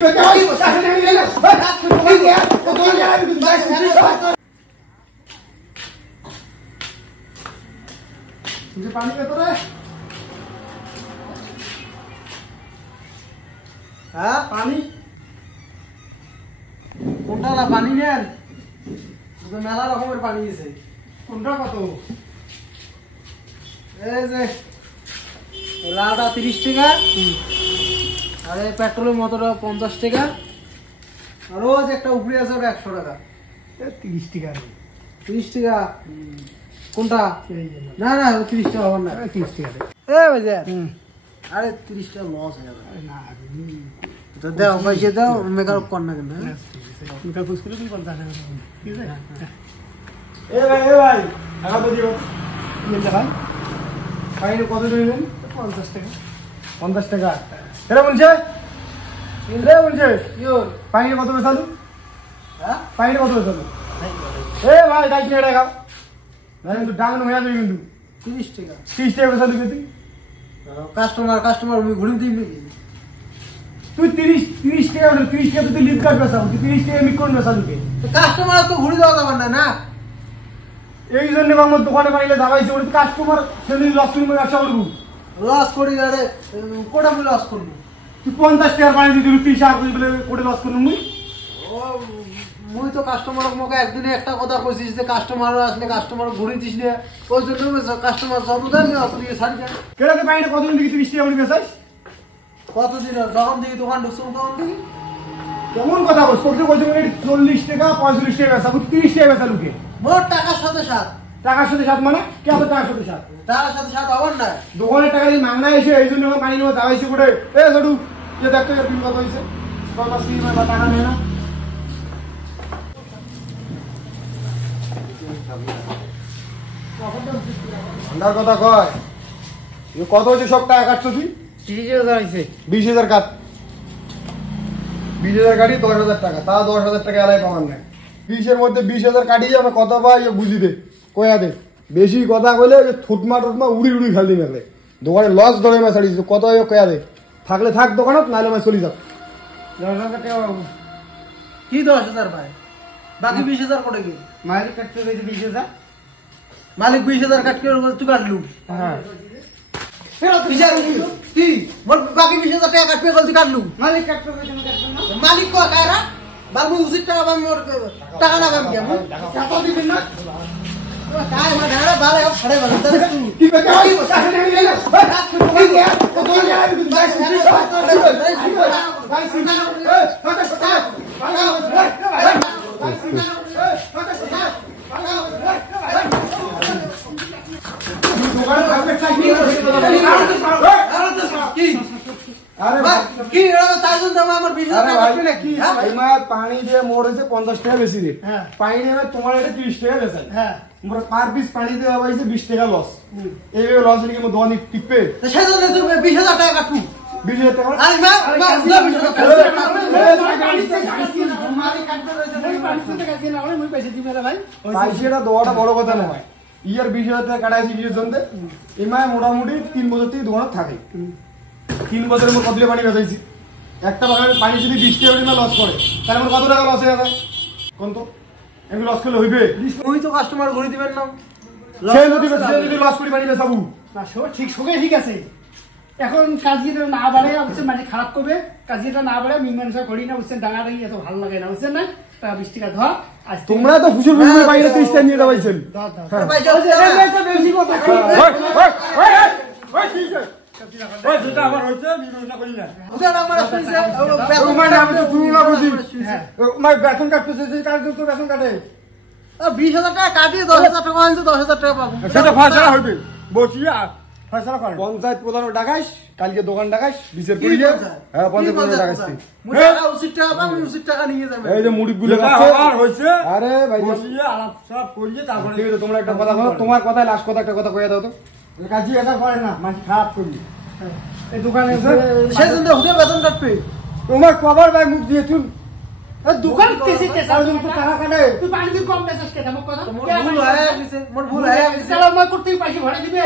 पानी तो रे हाँ पानी কোনটা না পানি নেন তো মেলা রকমের পানি আছে কোনটা কত এই যে লালটা 30 টাকা আরে পেট্রোলের মোটরটা 50 টাকা আর ওই যে একটা উপরে আছে ওটা 100 টাকা 30 টাকা 30 টাকা কোনটা না না 30 টাকা হবে না 30 টাকা এ বাজার আরে 30 টাকা লস হয়ে যাবে না তো দাও পয়সা দাও মেকআপ কর না কেন মেকআপ করে কি বলতা না ঠিক আছে এ ভাই টাকা তো দিও নিন ভাই ফাইন কত দিবেন 50 টাকা 50 টাকা এরা বলছে ইন্দ্রে বলছে ইওর ফাইন কত বেচালু হ্যাঁ ফাইন কত বেচালু এ ভাই দাই কি টাকা ভাই কিন্তু ডাউন হয়ে যাবে কিন্তু 30 টাকা 30 টাকা বেচালু কি কাস্টমার আমি ঘুরে দিই তুই 30 টাকা 30 টাকা তুই লিড কাট বেচাও তুই 30 টাকা আমি কোন বেচালু কে কাস্টমার তো ঘুরে দেওয়া যাবে না এই জন্য আমার দোকানে পাইলে যাবাইছে ওই কাস্টমার সেদিন লস করে ব্যবসা করব লস করি আরে কোটা আমি লস করব তুই 50 টাকা পানি দিলি 30 টাকা বলে কোটা লস করব মুই তো কাস্টমার মোকে একদিনে একটা কথা কইছিস যে কাস্টমার আসলে কাস্টমার ঘুরে দিস না ওই জন্য কাস্টমার সবদান না আপনি সারি দেন কেডাতে পাইনে কতদিন দিকে 30 টাকা বলি বেচাইস কতদিন যখন দিকে দোকান ঢুকছম তখন দিকে কেমন কথা কইছ তোকে কইছ 40 টাকা 45 টাকা বেচা 30 টাকা বেচা লুকে মোর টাকার সাথে সাথ মানে কি হবে টাকার সাথে সাথ আবার না দোকানের টাকা দিয়ে মাংনা এসে এই জন্য পানি নিয়ে যাওয়াইছে কোটে এ জড়ু যে দেখতে বিল কত হইছে 50 টাকা টাকা নেই না अंदर कथा कय ये कत হইছে সব টাকা কাটছো তুই 30000 হইছে 20000 কাট 20000 কাটি 10000 টাকা তা 10000 টাকা আলাই পামান না 20 এর মধ্যে 20000 কাটি আমরা কত পাই বুঝি দে কয়া দে বেশি কথা কইলে যে থুটমা উড়ি উড়ি খালি মেলে দোকানে লস ধরে মা ছাড়ি কত কয়া দে থাকলে থাক দোকানত নালে মা চলি যাও 10000 টাকা কি 10000 ভাই বাকি 20000 কোটে কি মালিক কাটতে গেছে 20000 मालिक 20000 काट के तू काट लू हां विचार की मोर बाकी 20000 टाका काट पे गलती काट लू मालिक काट पे केन काट ना मालिक को कायरा बाबू उसी टाका बाम मोर टाका ना काम क्या टाका दिबे ना काय मा ढाड़ा बाले अब खड़े बन की पे काय नहीं गया तो दो जरा भी पानी দিয়ে মোড়েছে 50 টাকা বেশি রে পানি নেবে তোমার এটা 30 টাকা বেচাই হ্যাঁ মোর পার পিস পানি দিয়ে হইছে 20 টাকা লস এইভাবে লস হলে কি মো দোকানে টিকবে সেজন্য তুমি 20000 টাকা কাটু 20000 টাকা আরে মা 20000 টাকা গাড়ি মারি কাটতে রইছে 500 টাকা দিয়ে না আমি পয়সা দিবে রে ভাই পয়সাটা দেওয়াটা বড় কথা নয় ইয়ার 20000 টাকা কাটাইছি কি জন্য এমআই মোটামুটি 3 বছর থেকে দোকানে থাকে 3 বছরের মধ্যে কতলে পানি বেচাইছি একটা বাগানে পানি যদি 20 টাকা না লস করে তাহলে আমার কত টাকা লস হয়ে যায় কোন তো আমি লস করলে হইবে ওই তো কাস্টমার ঘুরে দিবেন না সে যদি লস করে পানি বেচাবো না সব ঠিক আছে এখন কাজীটা না বাড়ে হচ্ছে মানে খারাপ করবে কাজীটা না বাড়ে মিমানসা করি না বুঝছেন ডাঙাটা এত ভালো লাগে না বুঝছেন না টাকা 20 টাকা ধর আজ তোমরা তো ফুসুর ফুসুর বাইরে 30 টাকা নিয়ে যাবাইছেন পয়সা বেশি কথা ওই ঠিক আছে ওই দুটো আমার হচ্ছে মিমানসা করি না ওটা আমার আসছে মানে আমি তো শুরু না বুঝি মাই বেতন কাটতে যদি কাজ তো বেতন কাটে 20000 টাকা কাটিয়ে 10000 টাকা আনতে 10000 টাকা পাবো সেটা ফায়সা হইবে বসিয়া ফয়সালা করেন পঞ্চায়েত প্রধান ডাকাইস কালকে দোকান ডাকাইস বিচার করি হ্যাঁ পঞ্চায়েত প্রধান ডাকাইস মুড়ি 80 টাকা পাবো 80 টাকা নিয়ে যাবে এই যে মুড়ি গুলো আবার হইছে আরে ভাই বসিয়ে আলাপ সব করিয়ে তারপরে ঠিক আছে তোমরা একটা কথা বলো তোমার কথাই লাস্ট কথা একটা কথা কইয়া দাও তো কাজী এসা করে না মানে খারাপ করি এই দোকানে সেজন্য হুদে বেতন কাটবে তোমার কভার ভাই মুখ দিয়ে তুই দোকান কেসে আর তুমি টাকা কাটে তুই পানি কম বেচাস কেন আমার কথা মোর ভুল হয়ে গেছে চলো মই করতেই পয়সা ভরে দিবে